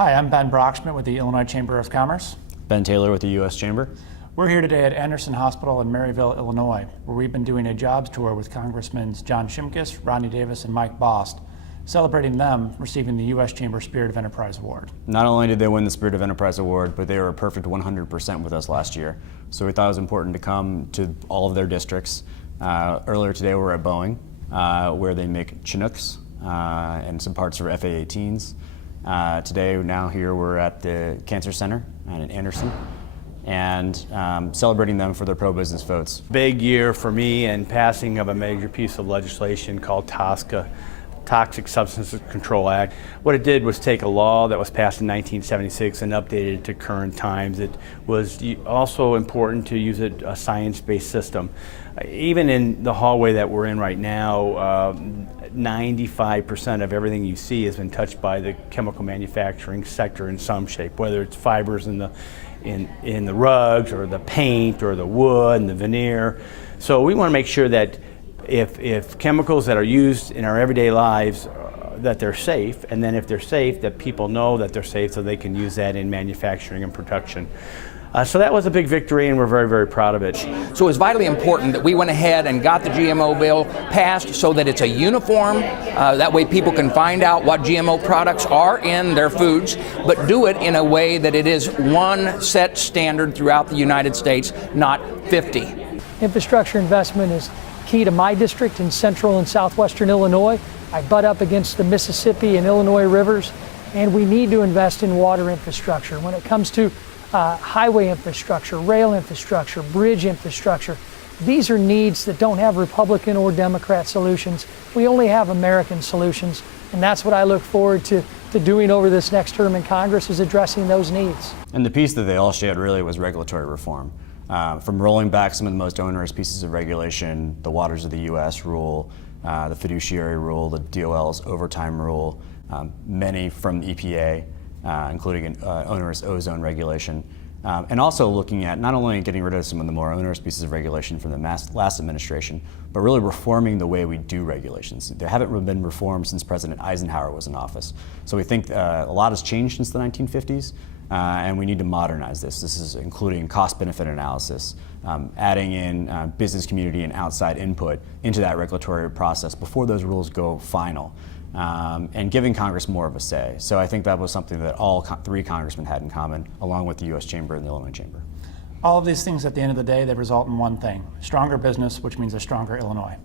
Hi, I'm Ben Brockschmidt with the Illinois Chamber of Commerce. Ben Taylor with the U.S. Chamber. We're here today at Anderson Hospital in Maryville, Illinois, where we've been doing a jobs tour with Congressmen John Shimkus, Rodney Davis, and Mike Bost, celebrating them receiving the U.S. Chamber Spirit of Enterprise Award. Not only did they win the Spirit of Enterprise Award, but they were a perfect 100% with us last year. So we thought it was important to come to all of their districts. Earlier today we were at Boeing, where they make Chinooks and some parts for F/A-18s. Today, now here we're at the Cancer Center in Anderson, and celebrating them for their pro-business votes. Big year for me and passing of a major piece of legislation called TSCA, Toxic Substances Control Act. What it did was take a law that was passed in 1976 and updated it to current times. It was also important to use a science-based system. Even in the hallway that we're in right now, 95% of everything you see has been touched by the chemical manufacturing sector in some shape, whether it's fibers in the rugs or the paint or the wood and the veneer. So we want to make sure that if chemicals that are used in our everyday lives, that they're safe, and then if they're safe, that people know that they're safe so they can use that in manufacturing and production. So that was a big victory, and we're very, very proud of it. So it's vitally important that we went ahead and got the GMO bill passed so that it's a uniform, that way people can find out what GMO products are in their foods, but do it in a way that it is one set standard throughout the United States, not 50. Infrastructure investment is key to my district in central and southwestern Illinois. I butt up against the Mississippi and Illinois rivers, and we need to invest in water infrastructure. When it comes to highway infrastructure, rail infrastructure, bridge infrastructure, these are needs that don't have Republican or Democrat solutions. We only have American solutions, and that's what I look forward to doing over this next term in Congress, is addressing those needs. And the piece that they all shared really was regulatory reform. From rolling back some of the most onerous pieces of regulation, the Waters of the U.S. rule, the fiduciary rule, the DOL's overtime rule, many from the EPA, including an onerous ozone regulation, and also looking at not only getting rid of some of the more onerous pieces of regulation from the last administration, but really reforming the way we do regulations. They haven't been reformed since President Eisenhower was in office. So we think a lot has changed since the 1950s, and we need to modernize this. This is including cost-benefit analysis, adding in business community and outside input into that regulatory process before those rules go final. And giving Congress more of a say. So I think that was something that all three congressmen had in common, along with the U.S. Chamber and the Illinois Chamber. All of these things, at the end of the day, they result in one thing: stronger business, which means a stronger Illinois.